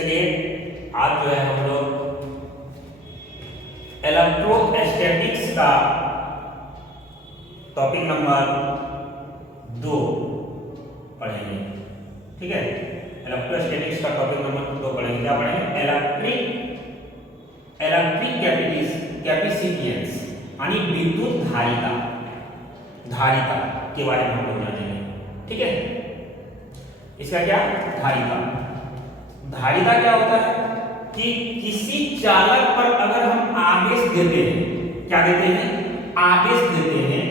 चलिए आज जो है हम लोग इलेक्ट्रोस्टैटिक्स का टॉपिक नंबर 2 पढ़ेंगे। ठीक है, इलेक्ट्रोस्टैटिक्स का टॉपिक नंबर 2 पढ़ेंगे। क्या पढ़ेंगे? इलेक्ट्रिक कैपेसिटेंस यानी विद्युत धारिता के बारे में हम लोग जानेंगे। ठीक है, इसका क्या धारिता क्या होता है कि किसी चालक पर अगर हम आवेश देते हैं, क्या देते हैं? आवेश देते हैं,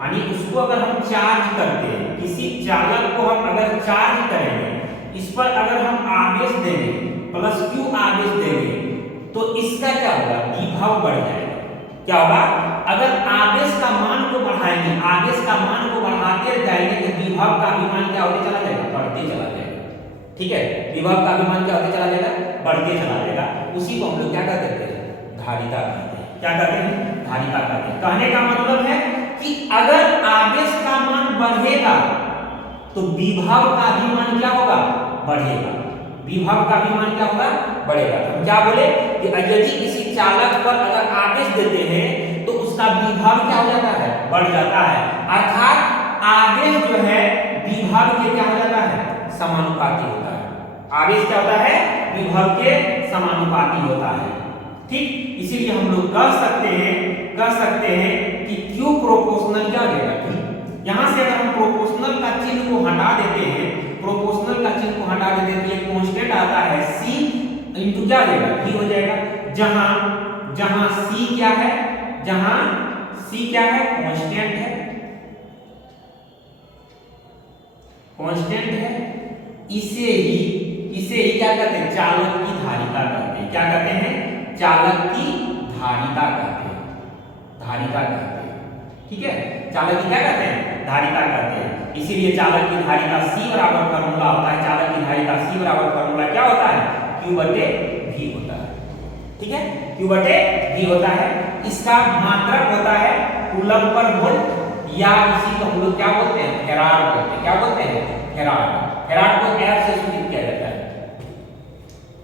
यानी उसको अगर हम चार्ज करते हैं, किसी चालक को हम अगर चार्ज करेंगे, इस पर अगर हम आवेश देंगे प्लस क्यू आवेश देंगे तो इसका क्या होगा? विभव बढ़ जाएगा। क्या होगा? अगर आवेश का मान को बढ़ाएंगे, आवेश का मान को बढ़ाते जाएंगे तो विभव का मान क्या होते चला जाएगा? बढ़ते चला जाएगा। ठीक है, विभव का मान क्या होते चला जाएगा? बढ़ते चला जाएगा। उसी को हम लोग क्या कहते हैं? धारिता कहते हैं। क्या कहते हैं? धारिता कहते हैं। कहने का मतलब है कि अगर आवेश का मान बढ़ेगा तो विभव का भी मान क्या होगा? बढ़ेगा। विभव का भी मान क्या होगा? बढ़ेगा। हम क्या बोले कि यदि किसी चालक पर अगर आवेश देते हैं तो उसका विभव क्या हो जाता है? बढ़ जाता है। अर्थात आवेश जो है विभव के क्या हो जाता है? समानुपाती होता है। आवेश क्या होता है? विभव के समानुपाती होता है। ठीक, इसीलिए हम लोग कह सकते हैं कि Q प्रोपोर्शनल क्या हो जाएगा? यहां से अगर हम प्रोपोर्शनल का चिन्ह को हटा देते हैं, प्रोपोर्शनल का चिन्ह को हटा देते हैं तो एक कांस्टेंट आता है C इंटू क्या हो जाएगा? V हो जाएगा। जहां C क्या है? जहां C क्या है? कांस्टेंट है, कांस्टेंट है। इसे ही क्या कहते हैं? चालक की धारिता कहते हैं। क्या कहते हैं? चालक की धारिता कहते हैं। धारिता कहते हैं। ठीक है, चालक की क्या कहते हैं? धारिता कहते हैं। इसीलिए चालक की धारिता C बराबर फार्मूला होता है। चालक की धारिता C बराबर फार्मूला क्या होता है? Q बटे V होता है। ठीक है, Q बटे V होता है। इसका मात्रक होता है कूलम पर वोल्ट, या इसी को हम लोग क्या बोलते हैं? फेराड बोलते हैं। क्या बोलते हैं? फेराड। फेराड को F से सूचित किया जाता है।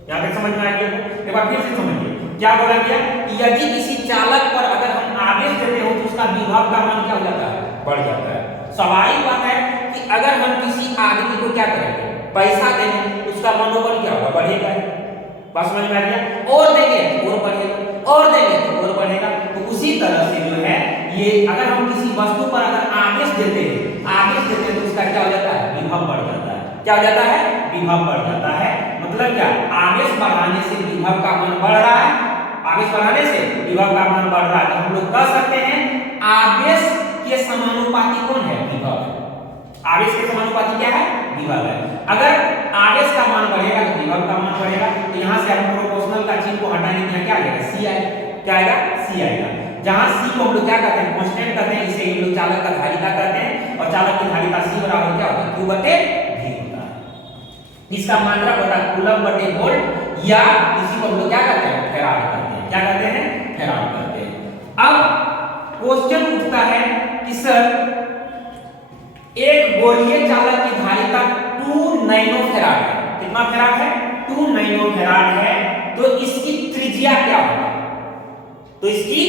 यहां तक समझ में आ गया? एक बार फिर से समझिए क्या बोला गया कि यदि किसी चालक पर अगर हम आवेश देते हो तो उसका विभव का मान क्या हो जाता है? बढ़ जाता है। स्वाभाविक बात है कि अगर हम किसी आदमी को क्या करेंगे? पैसा देंगे, उसका मनोबल क्या होगा? बढ़ेगा। बात समझ में आ गया? और देंगे तो और बढ़ेगा, और देंगे तो और बढ़ेगा। तो उसी तरह से जो है ये अगर हम किसी वस्तु पर अगर आवेश देते हैं तो उसका क्या हो जाता है? विभव बढ़ जाता है। क्या हो जाता है? विभव बढ़ जाता है। मतलब क्या? आवेश बढ़ाने से विभव का मान बढ़ रहा है। आवेश बढ़ाने से विभव का मान बढ़ रहा है। तो हम लोग कह सकते हैं आवेश के समानुपाती कौन है? विभव। आवेश के समानुपाती क्या है? विभव है। अगर आवेश का मान बढ़ेगा तो विभव का मान बढ़ेगा। तो यहां से हम प्रोपोर्शनल का चिन्ह को हटाने के क्या आएगा? C आएगा। क्या आएगा? C आएगा। जहां C को हम लोग क्या कहते हैं? कांस्टेंट कहते हैं। इसे हम लोग चालक का धारिता कहते हैं। और चालक की धारिता C बराबर क्या होता है? Q बटे V होता है। इसका मात्रक होता है कूलम बटे वोल्ट, या इसी को हम लोग क्या कहते हैं? फेराड कहते हैं। क्या कहते हैं? फेराड कहते हैं। अब क्वेश्चन उठता है कि सर एक गोलीय चालक की धारिता 2 नैनो फेराड है। कितना फेराड है? 2 नैनो फेराड है। तो इसकी त्रिज्या क्या होगा? तो इसकी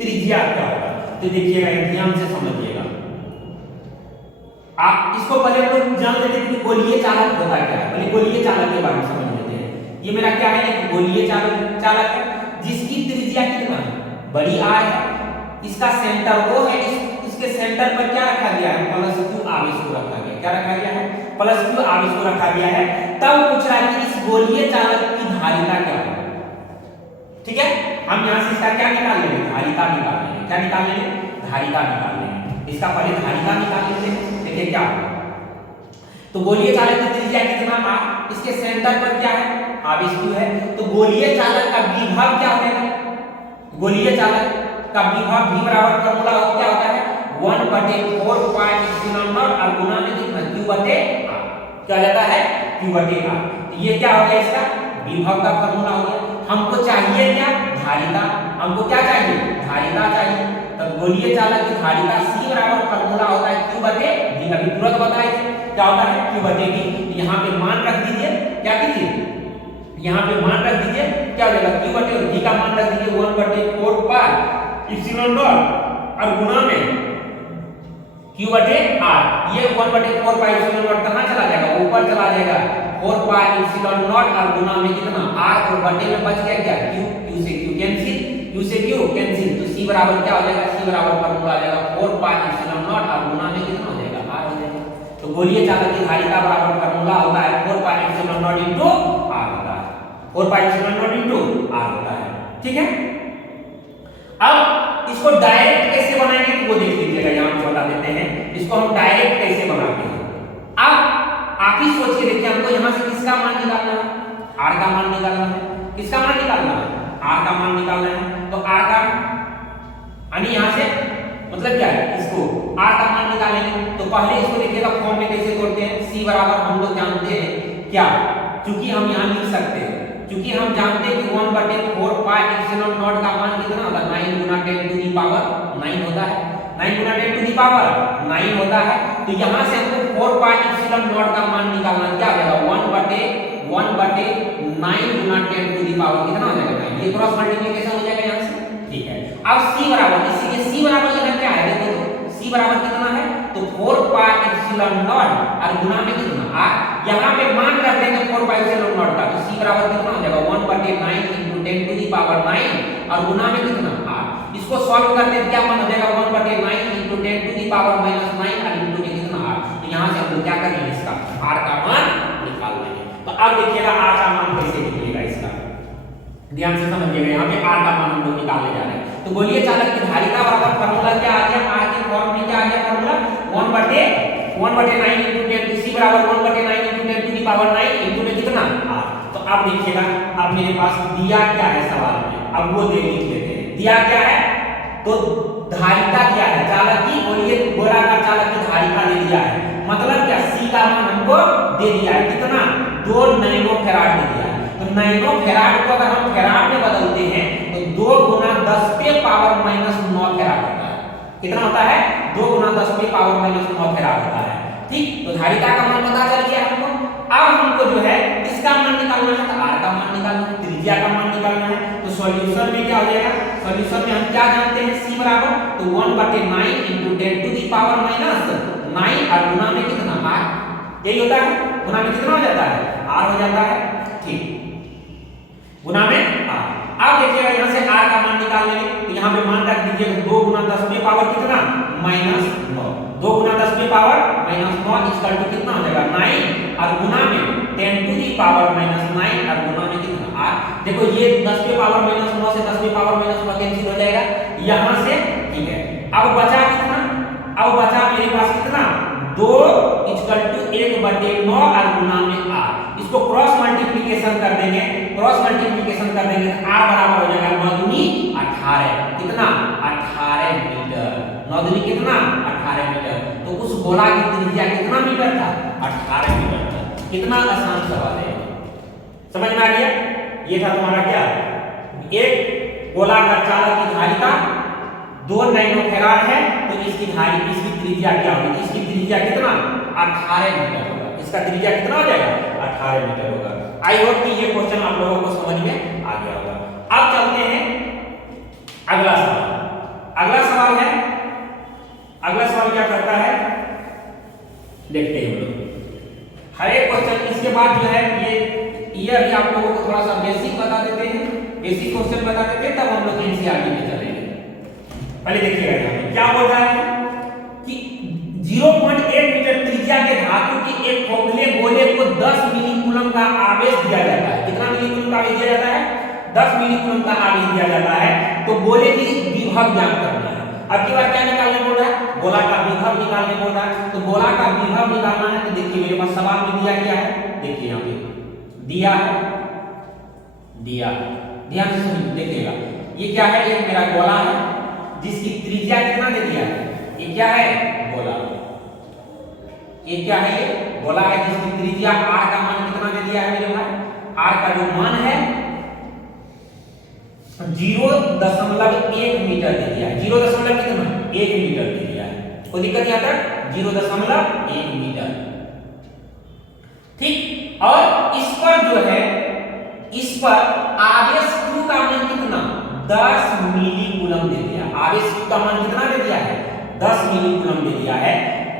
त्रिज्या क्या होगा? तो देखिएगा, ध्यान से समझिएगा। आप इसको पहले हम लोग जान लेते हैं कि गोलीय चालक होता क्या है। पहले गोलीय चालक के बारे में समझ लेते हैं। ये मेरा क्या है? एक गोलीय चालक है जिसकी त्रिज्या कितना है? बड़ी R है। इसका सेंटर O है। इसके सेंटर पर क्या रखा गया है? प्लस Q आवेश को रखा गया। क्या रखा गया है? प्लस Q आवेश को रखा गया है। तब पूछ रहा है कि इस गोलीय चालक की धारिता क्या है? ठीक है, हम यहां से इसका क्या निकाल लेंगे? धारिता निकाल लेंगे। क्या निकाल लेंगे? धारिता निकाल लेंगे। इसका पहले धारिता निकाल लेते हैं। देखिए क्या होगा। तो गोलीय चालक की त्रिज्या कितना R, इसके सेंटर पर क्या है? आवेश Q है। तो गोलीय चालक का विभव क्या होगा? गोलीय चालक का विभव V बराबर फार्मूला क्या होता है? 1/4 पाई एप्सिलॉन नॉट और गुणा में कितना? Q बटे R। क्या जाता है? Q बटे R। तो ये क्या हो गया? इसका विभव का फार्मूला हो गया। हमको चाहिए क्या? धारिता। हमको क्या चाहिए? धारिता चाहिए। तब गोलीय चालक की धारिता C बराबर फार्मूला होता है Q बटे V। अभी तुरंत बताए थे क्या होता है? Q बटे V। यहाँ पे मान रख दीजिए। क्या कीजिए? यहाँ पे मान रख दीजिए, क्या हो जाएगा q बटे v का मान रख दीजिए 1/4 पाई इप्सिलॉन नॉट और गुना में q बटे r। ये 1/4 पाई इप्सिलॉन नॉट कहाँ चला जाएगा, ऊपर चला जाएगा 4 पाई इप्सिलॉन नॉट और गुना में कितना r, और बटे में बच गया क्या q से q कैंसिल, q से q कैंसिल, तो c बराबर क्या हो जाएगा, c बराबर फॉर्मूला आ जाएगा 4 पाई इप्सिलॉन नॉट और गुना में कितना हो जाएगा r हो जाएगा। तो गोलीय चालक की धारिता बराबर फॉर्मूला होता है 4 पाई इप्सिलॉन नॉट इनटू r होता है, 4 पाई इप्सिलॉन नॉट इनटू r होता है। ठीक है, अब इसको डायरेक्ट कैसे बनाएंगे तो वो देख लीजिएगा, यहां हम बता देते हैं इसको हम डायरेक्ट कैसे बनाते हैं। अब आप ही सोच के देखिए, हमको यहां से किसका मान निकालना है, r का मान निकालना है। किसका मान निकालना है, r का मान निकालना है। तो r का यानी यहां से मतलब क्या है, इसको r का मान निकालेंगे। तो पहले इसको देखिएगा फॉर्म में कैसे तोड़ते हैं। c बराबर हम लोग जानते हैं क्या, क्योंकि हम यहां लिख सकते हैं, क्योंकि हम जानते हैं कि 1/4 पाई इप्सिलॉन नॉट का मान कितना होता है, 9 गुना 10 टू दी पावर 9 होता है, 9 गुना 10 टू दी पावर 9 होता है। तो यहां से हमको 4 पाई इप्सिलॉन नॉट का मान निकालना, क्या हो जाएगा 1/9 गुना 10 टू दी पावर कितना हो जाएगा 9। ये क्रॉस मल्टीप्लिकेशन हो जाएगा यहां से। ठीक है, अब c बराबर, इसलिए c बराबर यहां क्या है, देखो तो c बराबर कितना है, तो 4 पाई इप्सिलॉन नॉट और गुना में कितना r, यहां पे मान रख देंगे 4 पाई इप्सिलॉन नॉट का, तो c बराबर कितना हो जाएगा 1/9 into 10 टू दी पावर 9 और गुना में कितना r। इसको सॉल्व करते हैं क्या मान हो जाएगा 1/9 into 10 टू दी पावर -9 और इनटू में कितना r। तो यहां से हम लोग क्या करेंगे, इसका r का मान निकाल लेंगे। तो अब देखिएगा r का मान कैसे निकलेगा, इसका ध्यान से समझिएगा, यहाँ पे r का मान हम लोग निकालने जा रहे हैं। तो गोलीय चालक की धारिता बराबर फार्मूला क्या आ गया, r के फॉर्म में क्या आ गया फार्मूला 1/9 into 10 to c बराबर 1/9 into 10 to the power 9 into में कितना r। तो अब देखिएगा, अब मेरे पास दिया क्या है सवाल में, अब वो दे लिख लेते हैं। दिया क्या है, तो धारिता क्या है चालक की, और ये गोलाकार चालक की धारिता दे दिया है, मतलब क्या c का मान हमको दे दिया है कितना 2 नैनो फैराड दे दिया है। तो नैनो फैराड को अगर हम फैराड में बदलते हैं तो 2 गुना 10 पे पावर -9 फैराड होता है। कितना होता है, 2 गुना 10 पे पावर -9 फैराड होता है। ठीक, तो धारिता का मान पता चल गया हमको। अब हमको जो है किसका मान निकालना है, तो r का मान निकालना है, त्रिज्या का मान निकालना है। तो सॉल्यूशन में क्या हो जाएगा, सॉल्यूशन में हम क्या जानते हैं c बराबर, तो 1/9 into 10 टू दी पावर -9 और गुना में कितना r, यही होता है, गुना में कितना हो जाता है r हो जाता है। ठीक, गुना में r। अब देखिएगा यहां से r का मान निकाल लेंगे, तो यहां पे मान रख दीजिए 2 गुना 10 पे पावर कितना -9, 2 गुना 10 पे पावर -9 इक्वल टू कितना हो जाएगा 9 और गुना में 10 टू दी पावर -9 और गुना में कितना r। देखो ये 10 पे पावर -9 से 10 पे पावर -9 कैंसिल हो जाएगा यहां से। ठीक है, अब बचा कितना, अब बचा मेरे पास कितना 2 इक्वल टू 1/9 और गुना में r। इसको क्रॉस मल्टीप्लिकेशन कर देंगे, क्रॉस मल्टीप्लिकेशन कर देंगे तो r बराबर हो जाएगा 9 दूनी 18, कितना 18 मीटर, 9 दूनी कितना 18 मीटर। तो उस गोला की त्रिज्या कितना मीटर था, 18 मीटर था। कितना आसान सवाल है, समझ में आ गया। ये था तुम्हारा क्या, एक गोलाकार चालक की धारिता 2 नैनो फैराड है, तो इसकी त्रिज्या क्या होगी, इसकी त्रिज्या कितना 18 मीटर होगा, इसका त्रिज्या कितना हो जाएगा 18 मीटर होगा। आई होप कि ये क्वेश्चन आप लोगों को समझ में आ गया होगा। अब चलते हैं अगला सवाल। अगला सवाल है, अगला सवाल क्या करता है देखते हैं हम लोग। हर एक क्वेश्चन इसके बाद जो है ये अभी आप लोगों को थोड़ा सा बेसिक बता देते हैं, बेसिक क्वेश्चन बता देते हैं, तब हम लोग एनसीईआरटी में चलेंगे। पहले देखिएगा यहाँ पे क्या बोल रहा है कि 0.8 मीटर त्रिज्या के धातु के एक खोखले गोले को 10 मिलीकूलम का आवेश दिया जाता है। कितना मिलीकूलम का आवेश दिया जाता है, 10 मिलीकूलम का आवेश दिया जाता है। तो गोले की विभव ज्ञात करना है। अब की बार क्या निकालने बोल रहा है, गोला का विभव निकालने बोल रहा है। तो गोला का विभव निकालना है, तो देखिए मेरे पास सवाल में दिया क्या है, देखिए यहाँ पे दिया है, ध्यान से सुनिए देखिएगा। ये क्या है, एक मेरा गोला है जिसकी त्रिज्या कितना दे दिया है, ये क्या है गोला, ये क्या है, ये गोला है जिसकी त्रिज्या r का मान कितना दे दिया है मेरे भाई, r का जो मान है 0.1 मीटर दे दिया है, 0. कितना 1 मीटर दे दिया है। कोई दिक्कत यहाँ तक 0.1 मीटर। ठीक, और इस पर जो है इस पर आवेश Q का मान कितना 10 मिली कूलम दे दिया। आवेश Q का मान कितना दे दिया है 10 मिली कूलम दे दिया है।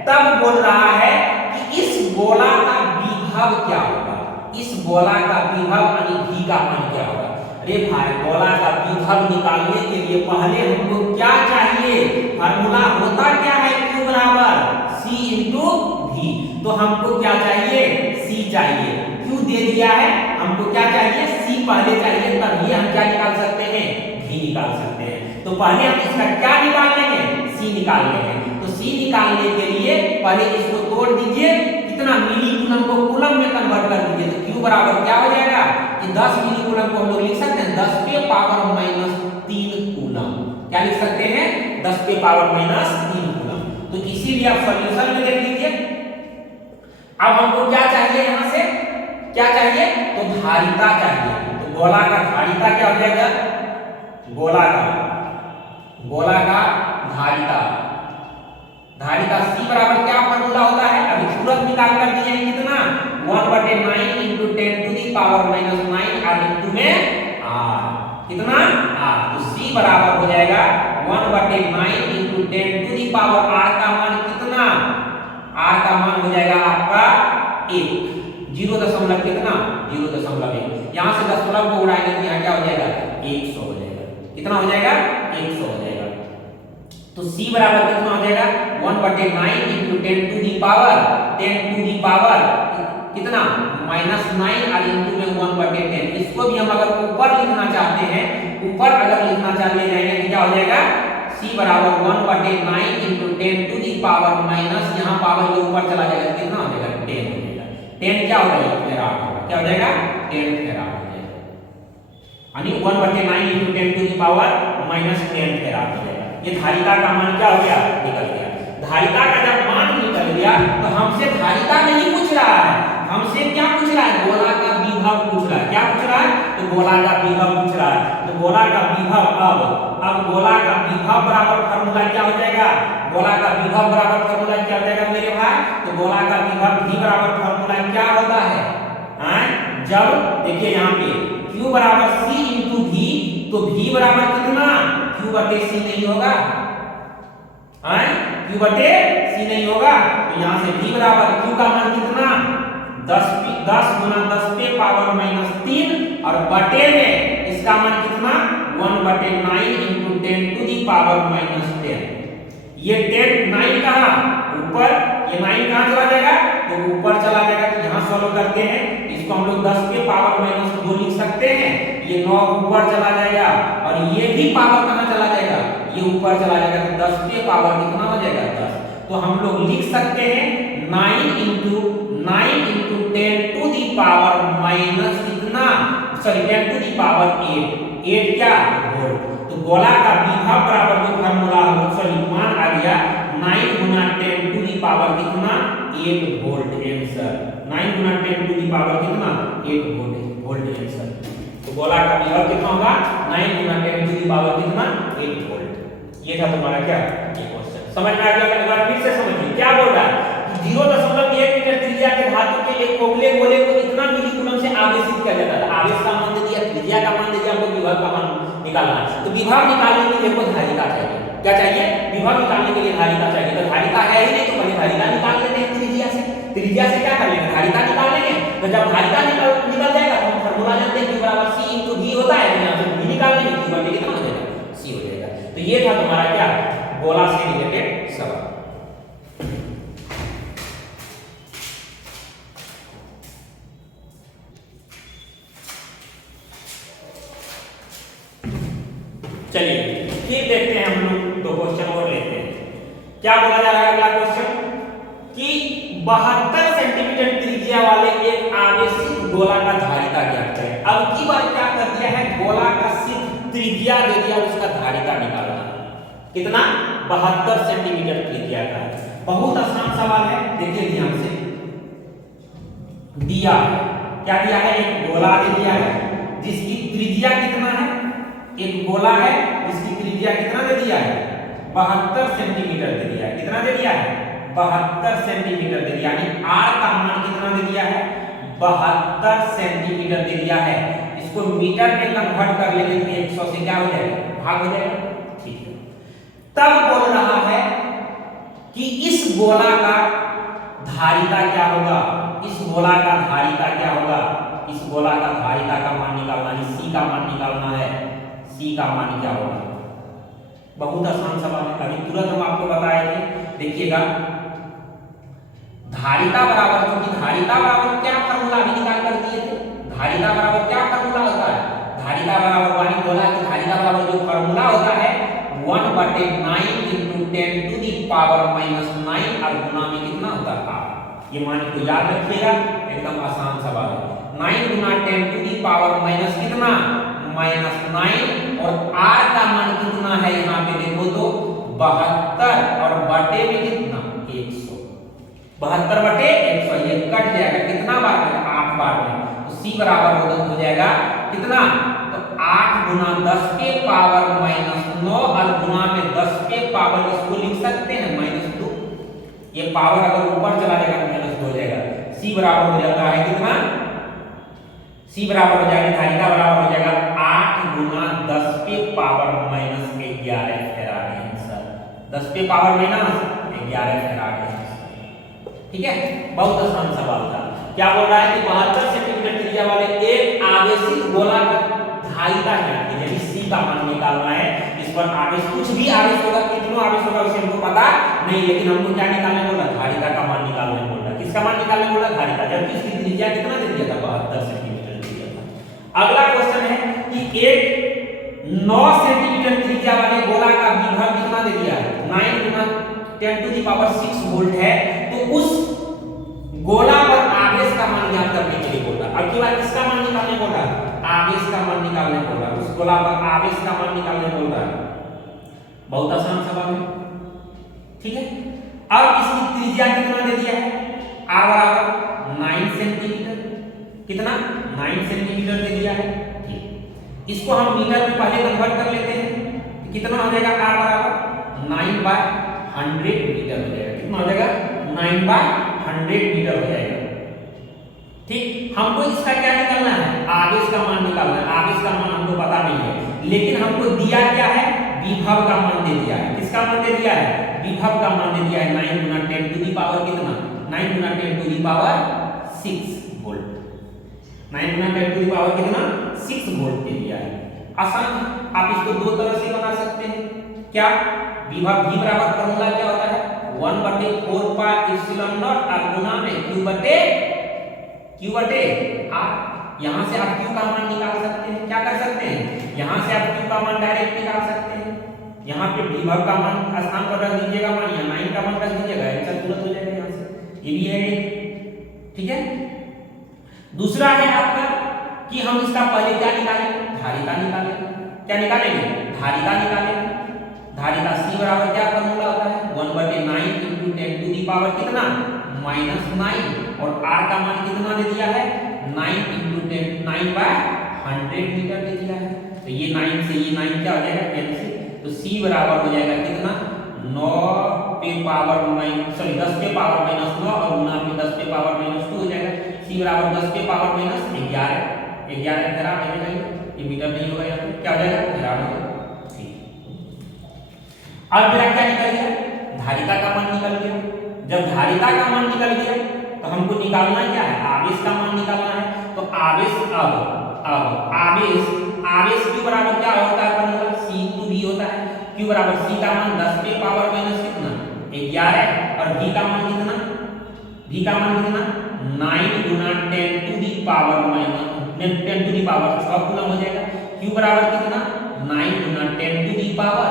तब बोल रहा है कि इस गोला का विभव क्या होगा, इस गोला का विभव यानी V का मान क्या होगा। अरे भाई गोला का विभव निकालने के लिए पहले हमको क्या चाहिए, फार्मूला होता क्या है Q बराबर C इंटू V। तो हमको क्या चाहिए C चाहिए, Q दे दिया है हमको क्या चाहिए C पहले चाहिए, तभी हम क्या निकाल सकते हैं V निकाल सकते हैं। तो पहले हम इसका क्या निकाल लेंगे C निकाल लेंगे। तो C निकालने के लिए पहले इसको तोड़ दीजिए, कितना मिली कूलम को कूलम में कन्वर्ट कर दीजिए। तो Q बराबर क्या हो जाएगा कि 10 मिली कूलम को हम लोग लिख सकते हैं 10 के पावर माइनस 3 कूलम। क्या लिख सकते हैं 10 के पावर माइनस 3 कूलम। तो इसीलिए आप सॉल्यूशन में देख लीजिए। अब हमको क्या चाहिए, यहां से क्या चाहिए तो धारिता चाहिए। तो गोला का धारिता क्या हो जाएगा, गोला का धारिता, धारिता C बराबर क्या फार्मूला होता है, अभी तुरंत निकाल कर दिए हैं कितना 1/9 into 10 to the power minus 9 और इंटू में R कितना R। तो C बराबर हो जाएगा 1/9 into 10 to the power R का मान कितना, R का मान हो जाएगा आपका 1, 0 कितना 0.1। यहां से दशमलव को उड़ाएंगे तो यहाँ क्या हो जाएगा 100 हो जाएगा। कितना हो जाएगा 100 हो जाएगा। तो C बराबर कितना हो जाएगा 1/9 इंटू 10 टू दी पावर कितना -9 और इंटू में 1/10। इसको भी हम अगर ऊपर लिखना चाहते हैं, ऊपर अगर लिखना चाहते जाएंगे तो क्या हो जाएगा C बराबर 1/9 into 10 to the power minus यहाँ पावर के ऊपर चला जाएगा तो कितना हो जाएगा 10 हो जाएगा। 10 क्या हो जाएगा फेराड होगा, क्या हो जाएगा 10 फेराड हो जाएगा, यानी 1/9 into 10 to the power minus 10 farad हो जाएगा। ये धारिता का मान क्या हो गया निकल गया। धारिता का जब मान निकल गया तो हमसे धारिता नहीं पूछ रहा है, हमसे क्या पूछ रहा है गोला का विभव पूछ रहा है। क्या पूछ रहा है तो गोला का विभव पूछ रहा है। तो गोला का विभव अब गोला का विभव बराबर फार्मूला क्या हो जाएगा, गोला का विभव बराबर फार्मूला क्या हो जाएगा मेरे भाई। तो गोला का विभव V बराबर फार्मूला क्या होता है जब देखिए यहाँ पे Q बराबर C इंटू V, तो V बराबर कितना Q बटे C नहीं होगा, Q बटे C नहीं होगा। तो यहाँ से V बराबर Q का मान कितना 10 गुना 10 पे पावर माइनस 3 और बटे में इसका मान कितना 1/9 into 10 to the power minus 10। ये 10 9 कहाँ ऊपर, ये 9 कहाँ चला जाएगा तो ऊपर चला जाएगा। तो यहाँ सॉल्व करते हैं इसको हम लोग 10 के पावर माइनस 2 लिख सकते हैं। ये 9 ऊपर चला जाएगा और ये भी पावर कहाँ चला जाएगा, ये ऊपर चला जाएगा। तो 10 के पावर कितना हो जाएगा 10। तो हम लोग लिख सकते हैं 9 into 10 to the power minus कितना 10 टू दी पावर 8 क्या वोल्ट। तो गोला का विभव बराबर जो फार्मूला मान आ गया 9 गुना 10 टू दी पावर कितना 8 वोल्ट आंसर। 9 गुना 10 टू दी पावर कितना 8 वोल्ट आंसर। तो गोला का विभव कितना होगा 9 गुना 10 टू दी पावर कितना 8 वोल्ट। ये था तुम्हारा क्या ये क्वेश्चन। समझ में आ गया, एक बार फिर से समझिए क्या बोल रहा है। 0.1 मीटर त्रिज्या के धातु के एक खोखले गोले को इतना मिली कूलम से आवेशित किया जाता है। आवेश का मान दे दिया, त्रिज्या का मान दे दिया, हमको विभव का मान निकालना है। तो विभव निकालने के लिए हमको धारिता चाहिए। क्या चाहिए विभव निकालने के लिए धारिता चाहिए। तो धारिता है ही नहीं तो पहले धारिता निकाल लेते हैं त्रिज्या से। त्रिज्या से क्या कर लेंगे धारिता निकाल लेंगे। तो जब धारिता निकल जाएगा तो हम फार्मूला जानते हैं Q बराबर C इंटू V होता है। यहाँ से V निकाल लेंगे Q बटे कितना हो जाएगा C हो जाएगा। तो ये था तुम्हारा क्या गोला से रिलेटेड सवाल। चलिए फिर देखते हैं हम लोग दो क्वेश्चन और लेते हैं। क्या बोला जा रहा है अगला क्वेश्चन कि 72 सेंटीमीटर त्रिज्या वाले एक आवेशित गोला का धारिता ज्ञात करें। अब की बार क्या कर दिया है गोला का सिर्फ त्रिज्या दे दिया, उसका धारिता निकालना कितना 72 सेंटीमीटर त्रिज्या का। बहुत आसान सवाल है, देखिए ध्यान से दिया है क्या दिया है एक गोला दे दिया है जिसकी त्रिज्या कितना है, एक गोला है जिसकी त्रिज्या कितना दे दिया है 72 सेंटीमीटर दे दिया है। कितना दे दिया है 72 सेंटीमीटर दे दिया, यानी R का मान कितना दे दिया है 72 सेंटीमीटर दे दिया है। इसको इसको मीटर में कन्वर्ट कर लेंगे तो 100 से क्या हो जाएगा, भाग हो जाएगा। ठीक है, तब बोल रहा है कि इस गोला का धारिता क्या होगा, इस गोला का धारिता क्या होगा, इस गोला का धारिता का मान निकालना है, सी का मान निकालना है, सी का मान क्या होगा। बहुत आसान सवाल है, अभी तुरंत हम आपको बताए थे। देखिएगा, धारिता बराबर, क्योंकि धारिता बराबर क्या फार्मूला अभी निकाल कर दिए थे, धारिता बराबर क्या फार्मूला होता है, धारिता बराबर वाली गोला की धारिता बराबर जो फार्मूला होता है 1/9 × 10⁻⁹ और गुना में कितना होता है r। ये मान को याद रखिएगा, एकदम आसान सवाल है। 9 × 10⁻⁻ कितना, -9, और r का मान कितना है यहाँ पे देखो तो 72, और बटे में कितना 100, 72/100, ये कट जाएगा कितना बार में, 8 बार में। तो c बराबर हो जाएगा कितना, तो 8 × 10⁻⁻9 और गुना में 10⁻, इसको लिख सकते हैं -2। ये पावर अगर ऊपर चला जाएगा तो -2 हो जाएगा। c बराबर हो जाता है कितना, c बराबर हो जाएगा, धारिता बराबर हो जाएगा 8 × 10⁻⁻11 फैराड आंसर, 10⁻⁻11 फैराड। ठीक है, बहुत आसान सवाल था। क्या बोल रहा है कि 72 सेंटीमीटर त्रिज्या वाले एक आवेशित गोला का धारिता ज्ञात कीजिए, यानी सी का मान निकालना है। इस पर आवेश, कुछ भी आवेश होगा, कितना आवेश होगा उसे हमको पता नहीं, लेकिन हमको क्या निकालने बोला, धारिता का मान निकालने बोला। किसका मान निकालने बोला, धारिता, जबकि इसकी त्रिज्या कितना दे दिया था, 72 सेंटीमीटर दिया था। अगला क्वेश्चन है कि एक 9 सेंटीमीटर त्रिज्या वाले गोला का विभव कितना दे दिया है, 9 × 10⁻6 वोल्ट है। तो उस गोला पर आवेश का मान ज्ञात करने के लिए बोला। अब की बार किसका मान निकालने बोला, आवेश का मान निकालने बोला, उस गोला पर आवेश का मान निकालने बोल रहा है। बहुत आसान सवाल है। ठीक है, अब इसकी त्रिज्या कितना दे दिया है, r बराबर 9 सेंटीमीटर, कितना 9 सेंटीमीटर दे दिया है। ठीक, इसको हम मीटर में पहले कन्वर्ट कर लेते हैं, कितना हो जाएगा, r बराबर 9/100 मीटर हो जाएगा। कितना हो जाएगा, 9/100 मीटर हो जाएगा। ठीक, हमको इसका क्या निकालना है, आवेश का मान निकालना है। आवेश का मान हमको पता नहीं है, लेकिन हमको दिया क्या है, विभव का मान दे दिया है। किसका मान दे दिया है, विभव का मान दे दिया है 9 × 10 टू दी पावर कितना, 9 × 10 to the power 6 volt, 9 × 10 to the power कितना 6 वोल्ट दे दिया है। आसान, आप इसको दो तरह से बना सकते हैं। क्या, विभव v बराबर फार्मूला क्या होता है, 1/4πε0 और गुना में q बटे r। यहां से आप q का मान निकाल सकते हैं। क्या कर सकते हैं, यहां से आप q का मान डायरेक्ट निकाल सकते हैं। यहां पे विभव का मान स्थान पर रख दीजिएगा, मान यहाँ 9 का मान रख दीजिएगा, आंसर तुरंत हो जाएगा यहां से। ये भी है, ठीक है। दूसरा है आपका कि हम इसका पहले क्या निकालेंगे, धारिता निकालेंगे। क्या निकालेंगे, धारिता निकालेंगे। धारिता c बराबर क्या फार्मूला होता है, 1/9 × 10 टू दी पावर कितना -9, और r का मान कितना दे दिया है, 9 × 10 9/100 मीटर दे दिया है। तो ये 9 से ये 9 क्या हो जाएगा, कैंसिल। तो c बराबर हो जाएगा कितना, 10 पे पावर -9 और गुना में 10 पे पावर -2 हो जाएगा। c बराबर 10 पे पावर -11, 11 फैराड हो जाएगा। ये मीटर नहीं होगा, यहाँ पे क्या हो जाएगा, फैराड हो जाएगा। अब मेरा क्या निकल गया, धारिता का मान निकल गया। जब धारिता का मान निकल गया तो हमको निकालना क्या है, आवेश का मान निकालना है। तो आवेश, अब आवेश q बराबर क्या होता है, फार्मूला c/v होता है। q बराबर c का मान 10 पे पावर कितना 11, और v का मान कितना, 9 × 10 टू दी पावर 6 कूलम हो जाएगा। q बराबर कितना, 9 × 10 to the power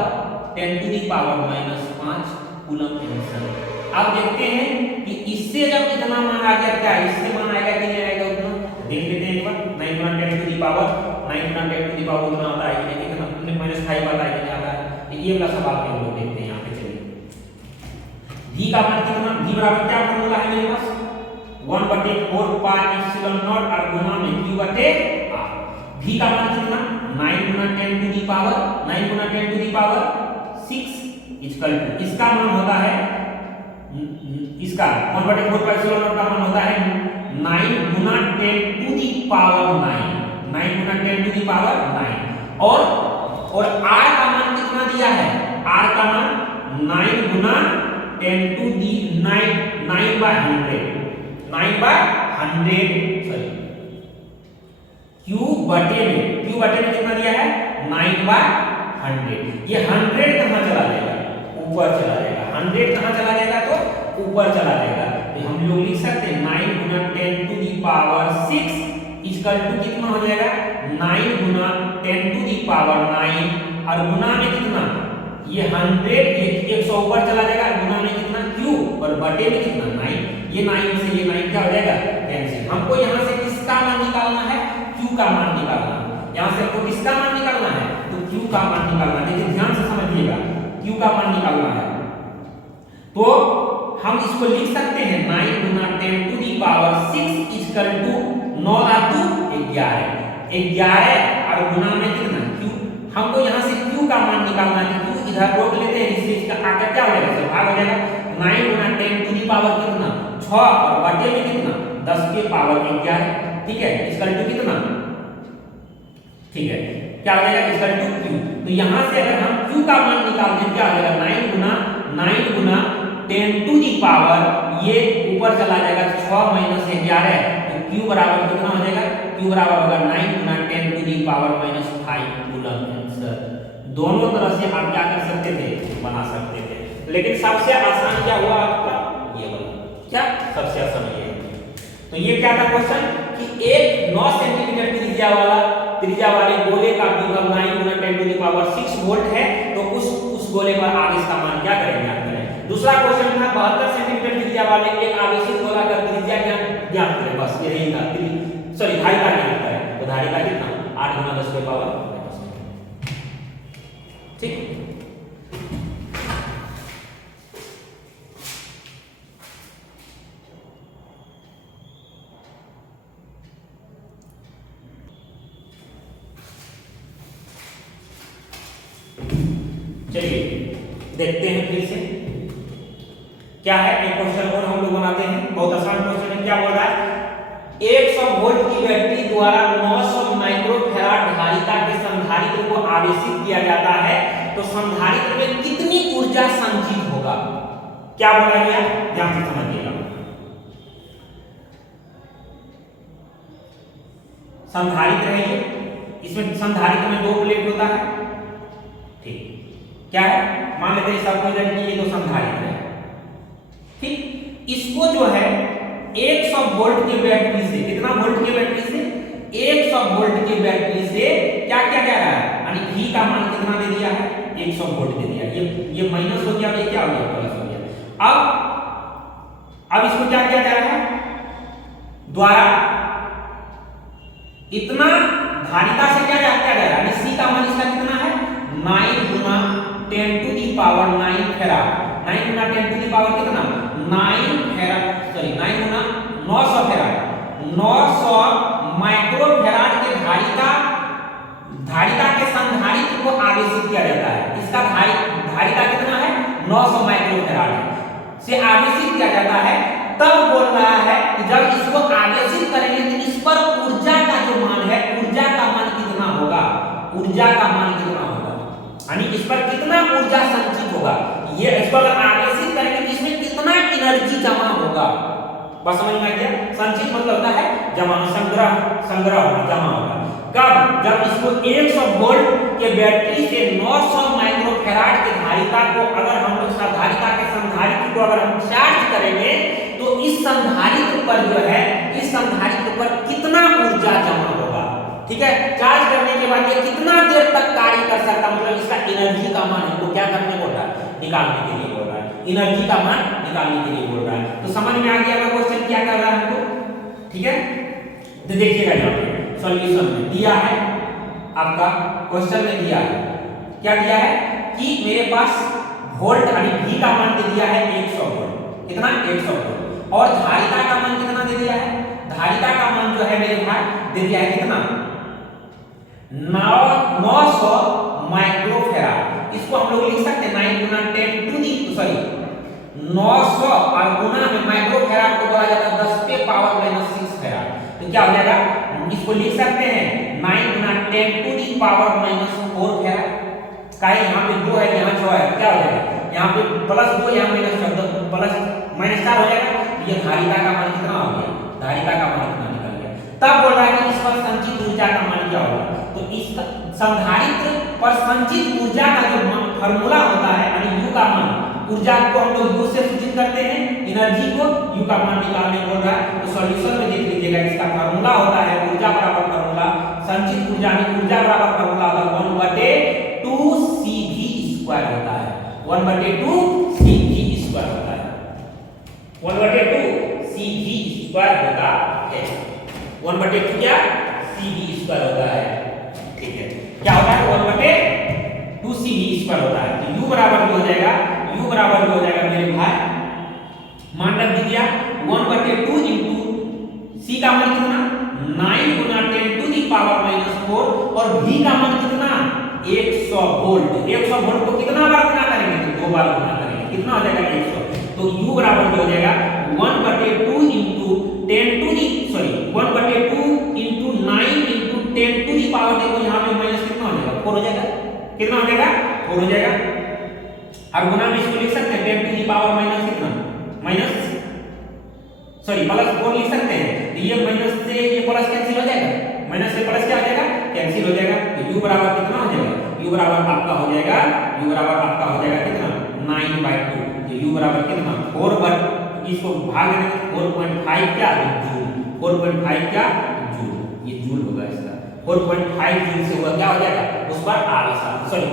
5 coulomb answer. अब देखते हैं कि इससे जब इतना मान आ गया, क्या इससे मान आएगा कि नहीं आएगा, उतना देख लेते हैं एक बार। 9 × 10 टू दी पावर उतना आता है कि नहीं, कितना -5 आता है कि नहीं आता है। ये वाला सवाल हम लोग देखते हैं यहाँ पे। चलिए, v का मान कितना, v बराबर क्या फार्मूला है मेरे पास, 1/4πε0 और गुना में q बटे r। v का मान कितना, 9 × 10 to the power 6 equal to, इसका मान होता है, इसका 1/4πε0 का मान होता है 9 × 10 टू दी पावर 9। 9 गुना 10 टू दी पावर 9 और r का मान कितना दिया है, r का मान 9 गुना 10 टू दी 9/100 सॉरी q बटे में कितना दिया है 9/100। ये 100 कहां चला जाएगा, ऊपर चला जाएगा। 100 कहां चला जाएगा, तो ऊपर चला जाएगा। तो हम लोग लिख सकते हैं 9 गुना 10 to the power 6 equal to कितना हो जाएगा 9 गुना 10 टू दी पावर 9 और गुना में कितना, ये 100 ये 100 ऊपर चला जाएगा, गुना में कितना q और बटे में कितना 9। ये 9 से ये 9 क्या हो जाएगा कैंसिल। हमको यहां से किसका मान निकालना है, q का मान निकालना है। यहां से हमको किसका मान निकालना है, तो q का मान निकालना है। देखिए ध्यान से समझिएगा, q का मान निकालना है तो हम इसको लिख सकते हैं 9 गुना 10 to the power 6 equal to 9 और 2 11 और गुना में कितना q। हमको यहां से q का मान निकालना है। q इधर रोक लेते हैं, इससे इसका आगे क्या हो जाएगा, सब भाग हो जाएगा। 9 गुना 10 टू दी पावर कितना 6 और बटे में कितना 10 के पावर 11, ठीक है, इक्वल टू कितना, ठीक है, क्या हो जाएगा इक्वल टू q। तो यहां से अगर हम q का मान निकालते हैं क्या हो जाएगा 9 गुना 10 टू दी पावर, ये ऊपर चला जाएगा 6 माइनस 11 तो q बराबर कितना हो जाएगा, q बराबर होगा 9 गुना 10 to the power -5 coulomb answer. दोनों तरह से आप क्या कर सकते थे, बना सकते थे, लेकिन सबसे आसान क्या हुआ आपका, ये वाला क्या सबसे आसान ये। तो ये क्या था क्वेश्चन कि एक 9 सेंटीमीटर त्रिज्या वाले गोले का विभव 9 गुना 10 टू दी पावर 6 वोल्ट है, तो उस गोले पर आवेश का मान क्या करेंगे आप करें। दूसरा क्वेश्चन था 72 सेंटीमीटर त्रिज्या वाले एक आवेशित गोला का त्रिज्या ज्ञात करें, बस यही था। सॉरी धारिता ज्ञात करें, तो धारिता कितना 8 गुना 10 के पावर, ठीक। चलिए देखते हैं फिर से क्या है। एक क्वेश्चन और हम लोग बनाते हैं, बहुत आसान क्वेश्चन है। क्या बोल रहा है, 100 वोल्ट की बैटरी द्वारा 900 माइक्रोफैराड धारिता के संधारित्र को आवेशित किया जाता है, तो संधारित्र में कितनी ऊर्जा संचित होगा। क्या बोला गया, ध्यान से समझिएगा। संधारित्र है ये, इसमें संधारित्र में 2 प्लेट होता है, ठीक, क्या है, मान लेते हैं सब कोई ये 2 संधारित्र है, ठीक। इसको जो है 100 वोल्ट की बैटरी से, कितना वोल्ट की बैटरी से, 100 वोल्ट की बैटरी से क्या क्या कह रहा है, यानी V का मान कितना दे दिया है 100 वोल्ट दे दिया। ये माइनस हो गया, ये क्या हो गया प्लस हो गया। अब इसको क्या क्या कह रहा है, द्वारा इतना धारिता से क्या क्या कह रहा है, C का मान इसका कितना है 9 गुना 10 टू दी पावर 9 फेराड। 9 गुना 10 टू दी पावर कितना 9 फेराड, सॉरी 9 गुना 900 फेराड, 900 माइक्रोफेराड के धारिता के संधारित्र को आवेशित किया जाता है। इसका धारिता कितना है 900 माइक्रोफेराड से आवेशित किया जाता है। तब बोल रहा है कि जब इसको आवेशित करेंगे तो इस पर ऊर्जा का जो मान है, ऊर्जा का मान कितना होगा, ऊर्जा का मान कितना होगा, यानी इस पर कितना ऊर्जा संचित होगा। ये इस पर आवेशित करेंगे तो इसमें कितना एनर्जी जमा होगा। बस समझ में आ गया, संचित मतलब होता है जमा, संग्रह होना, जमा होगा। कब, जब इसको 100 वोल्ट के बैटरी से 900 माइक्रोफैराड की धारिता को अगर हम लोग धारिता के संधारित्र को अगर हम चार्ज करेंगे तो इस संधारित्र पर जो है, इस संधारित्र पर कितना ऊर्जा जमा होगा, ठीक है। चार्ज करने के बाद ये कितना देर तक कार्य कर सकता, मतलब इसका एनर्जी का मान हमको क्या करने बोल रहा है, निकालने के लिए बोल रहा है, एनर्जी का मान निकालने के लिए बोल रहा है। तो समझ में आ गया वो क्वेश्चन क्या कर रहा है हमको, ठीक है। तो देखिएगा यहाँ पे सॉल्यूशन में दिया है, आपका क्वेश्चन में दिया है, क्या दिया है कि मेरे पास वोल्ट यानी V का मान दे दिया है 100 वोल्ट, कितना 100 वोल्ट, और धारिता का मान कितना दे दिया है, धारिता का मान जो है मेरे भाई दे दिया है कितना 900 माइक्रोफैराड। इसको हम लोग लिख सकते हैं 9 गुना 10 टू दी, सॉरी 900 और गुना में माइक्रोफैराड को बोला जाता है 10 के पावर -6 फैराड। तो क्या हो जाएगा इसको लिख सकते हैं 9 गुना 10 टू दी पावर माइनस 4 फेरा। काहे यहाँ पे 2 है, यहाँ 6 है, क्या हो जाएगा? यहाँ पे प्लस 2, यहाँ माइनस 4, प्लस माइनस 4 हो जाएगा। ये धारिता का मान कितना हो गया? धारिता का मान कितना निकल गया? तब बोल रहा है कि इस पर संचित ऊर्जा का मान क्या होगा? तो इस संधारित्र पर संचित ऊर्जा का जो फार्मूला होता है, यानी U का मान, ऊर्जा को हम लोग U से सूचित करते हैं, एनर्जी को U का मान निकालने बोल रहा है। तो सॉल्यूशन में देख लीजिएगा, इसका फार्मूला होता है ऊर्जा बराबर फार्मूला, संचित ऊर्जा यानी ऊर्जा बराबर फार्मूला होता है 1/2 CV² होता है। 1/2 CV² होता है। 1/2 CV² होता है। 1/2 क्या? CV² होता है। ठीक है, क्या होता है? 1/2 CV² होता है। तो U बराबर जो हो जाएगा, U बराबर जो हो जाएगा मेरे भाई, मान रख दीजिए 1/2 इंटू C का मान कितना? 9 गुना 10 टू दी पावर माइनस 4 और V का मान कितना? 100 वोल्ट। 100 वोल्ट को कितना बार गुना करेंगे? तो 2 बार गुना करेंगे। कितना हो जाएगा? 100। तो U बराबर जो हो जाएगा 1/2 into 10 to the 1/2 into 9 into 10 to the power, देखो यहाँ पे माइनस कितना हो जाएगा? 4 हो जाएगा। कितना हो जाएगा? 4 हो जाएगा। और गुना में इसको लिख सकते हैं 10 टू दी पावर माइनस कितना? प्लस 4 लिख सकते हैं। तो ये माइनस से ये प्लस कैंसिल हो जाएगा, माइनस से प्लस क्या हो जाएगा? कैंसिल हो जाएगा। तो U बराबर कितना हो जाएगा? U बराबर आपका हो जाएगा, U बराबर आपका हो जाएगा कितना? 9/2। तो U बराबर कितना? 4 बट इसको भाग देंगे 4.5 क्या? जूल। 4.5 क्या? जूल। ये जूल होगा इसका। 4.5 जूल से होगा क्या हो जाएगा? उस पर आवेश,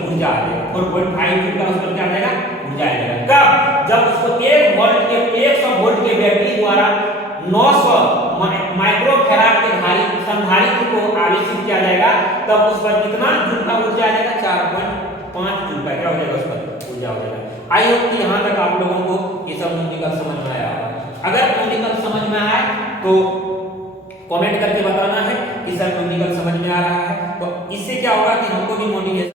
ऊर्जा आ जाएगा। 4.5 जूल का उस पर क्या आ जाएगा? ऊर्जा आ जाएगा। कब? जब उसको 1 वोल्ट के 100 वोल्ट के बैटरी द्वारा 900 माइक्रोफैराड के संधारित्र को आवेशित किया जाएगा, तब उस पर कितना जूल का ऊर्जा आ जाएगा? 4.5 जूल का क्या हो जाएगा? उस पर ऊर्जा हो जाएगा। आई होप कि यहाँ तक आप लोगों को ये सब न्यूमेरिकल समझ में आया होगा। अगर न्यूमेरिकल समझ में आए तो कमेंट करके बताना है कि सर न्यूमेरिकल समझ में आ रहा है। तो इससे क्या होगा कि हमको भी मोटिवेशन